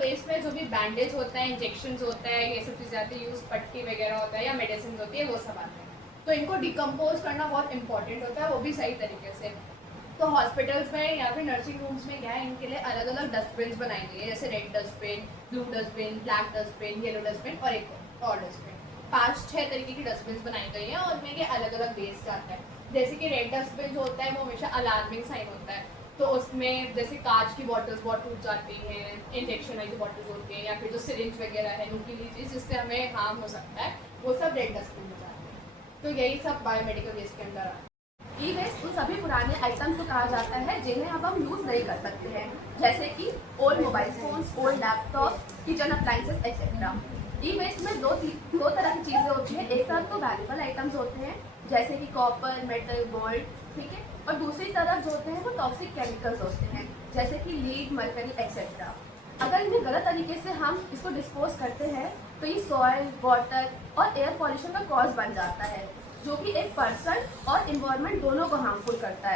Waste में जो भी बैंडेज होता है, इंजेक्शन होता है, ये सब चीज़ें आती है, यूज पट्टी वगैरह होता है या मेडिसिन होती है, वो सब आता है। तो इनको डिकम्पोज करना बहुत इंपॉर्टेंट होता है, वो भी सही तरीके से। तो हॉस्पिटल्स में या फिर नर्सिंग होम्स में क्या है, इनके लिए अलग अलग डस्टबिन बनाई गई है, जैसे red dustbin, blue dustbin, black dustbin, yellow dustbin और एक और डस्टबिन। 5-6 तरीके की डस्टबिन बनाई गई हैं और उनमें ये अलग अलग वेस्ट आता है। जैसे कि रेड डस्टबिन जो होता है वो हमेशा अलार्मिंग साइन होता है, तो उसमें जैसे कांच की बॉटल्स बहुत टूट जाती हैं, इंजेक्शन वाली बॉटल्स होती हैं, या फिर जो सिरिंज वगैरह है, नुकीली चीज़ जिससे हमें हार्म हो सकता है, वो सब रेड डस्टबिन में जाते हैं। तो यही सब बायोमेडिकल वेस्ट के अंदर आता है। ई वेस्ट उन सभी पुराने आइटम्स को कहा जाता है जिन्हें अब हम यूज़ नहीं कर सकते हैं, जैसे कि old mobile phones, old laptop, kitchen appliances etcetera. E waste में दो तरह की चीज़ें होती हैं। एक तरफ तो वैल्यूबल आइटम्स होते हैं जैसे कि कॉपर, मेटल, गोल्ड, ठीक है, और दूसरी तरफ जो होते हैं वो टॉक्सिक केमिकल्स होते हैं जैसे कि लीड, मरकरी एक्सेट्रा। अगर इन्हें गलत तरीके से हम इसको डिस्पोज करते हैं तो ये सॉइल, वाटर और एयर पॉल्यूशन का कॉज बन जाता है, जो कि एक पर्सन और इन्वायरमेंट दोनों को हार्म पहुंचाता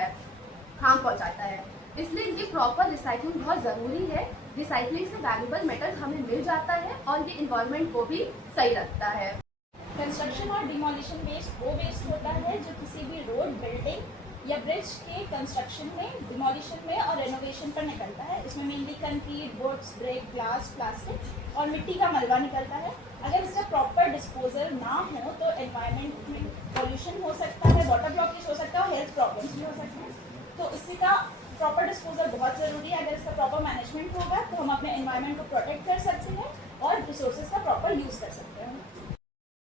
है। इसलिए ये प्रॉपर रिसाइकलिंग बहुत ज़रूरी है। रिसाइकलिंग से वैल्यूबल मेटल्स हमें मिल जाता है और ये इन्वायरमेंट को भी सही रखता है। कंस्ट्रक्शन और डिमोलिशन वेस्ट वो वेस्ट होता है जो किसी भी रोड, बिल्डिंग या ब्रिज के कंस्ट्रक्शन में, डिमोलिशन में और रेनोवेशन पर निकलता है। इसमें mainly concrete, boards, brick, glass, plastic और मिट्टी का मलबा निकलता है। अगर इसका प्रॉपर डिस्पोजल ना हो तो एनवायरनमेंट में पॉल्यूशन हो सकता है, वाटर ब्लॉकेज हो सकता है और हेल्थ प्रॉब्लम्स भी हो सकते हैं। तो इसी का प्रॉपर डिस्पोजल बहुत ज़रूरी है। अगर इसका प्रॉपर मैनेजमेंट होगा तो हम अपने एनवायरनमेंट को प्रोटेक्ट कर सकते हैं और रिसोर्सेज का प्रॉपर यूज़ कर सकते हैं।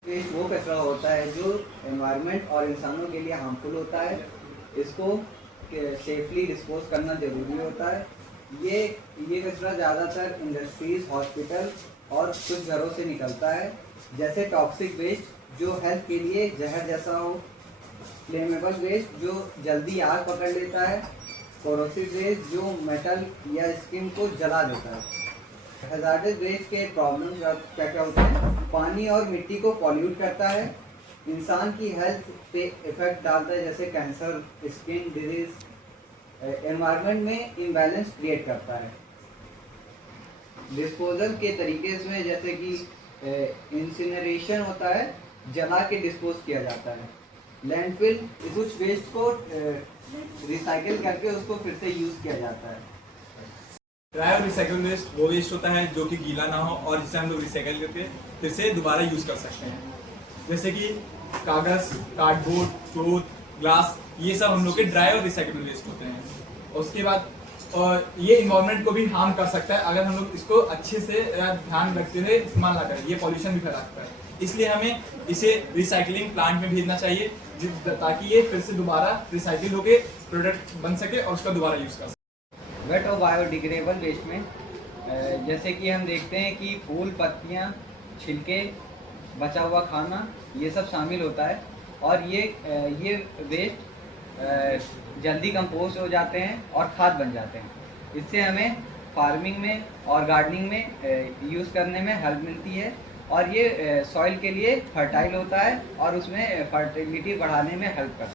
वेस्ट वो कचरा होता है जो एनवायरनमेंट और इंसानों के लिए हार्मफुल होता है। इसको सेफली डिस्पोज करना ज़रूरी होता है। ये कचरा ज़्यादातर इंडस्ट्रीज, हॉस्पिटल और कुछ घरों से निकलता है, जैसे टॉक्सिक वेस्ट जो हेल्थ के लिए जहर जैसा हो, फ्लेमेबल वेस्ट जो जल्दी आग पकड़ लेता है, कोरोसिव वेस्ट जो मेटल या स्किन को जला देता है। हैजार्डस वेस्ट के प्रॉब्लम्स क्या क्या होते हैं? पानी और मिट्टी को पॉल्यूट करता है, इंसान की हेल्थ पे इफेक्ट डालता है जैसे कैंसर, स्किन डिजीज, एनवायरनमेंट में इम्बैलेंस क्रिएट करता है। डिस्पोजल के तरीके इसमें जैसे कि इंसिनरेशन होता है, जला के डिस्पोज किया जाता है। लैंडफिल, कुछ वेस्ट को रिसाइकिल करके उसको फिर से यूज़ किया जाता है। ड्राई और रिसाइकल वेस्ट वो वेस्ट होता है जो कि गीला ना हो और जिसे हम लोग रिसाइकिल करके फिर से दोबारा यूज़ कर सकते हैं, जैसे कि कागज़, कार्डबोर्ड, क्लोथ, ग्लास, ये सब हम लोग के ड्राई और रिसाइकल वेस्ट होते हैं। और उसके बाद ये इन्वायरमेंट को भी हार्म कर सकता है अगर हम लोग इसको अच्छे से ध्यान रखते हुए इस्तेमाल ना करें। ये पॉल्यूशन भी फैलाता है, इसलिए हमें इसे रिसाइकलिंग प्लांट में भेजना चाहिए ताकि ये फिर से दोबारा रिसाइकिल होकर प्रोडक्ट बन सके और उसका दोबारा यूज़ कर सके। वेट और बायोडिग्रेडेबल वेस्ट में जैसे कि हम देखते हैं कि फूल, पत्तियाँ, छिलके, बचा हुआ खाना, ये सब शामिल होता है और ये वेस्ट जल्दी कंपोस्ट हो जाते हैं और खाद बन जाते हैं। इससे हमें फार्मिंग में और गार्डनिंग में यूज़ करने में हेल्प मिलती है और ये सॉइल के लिए फर्टाइल होता है और उसमें फर्टिलिटी बढ़ाने में हेल्प करता है।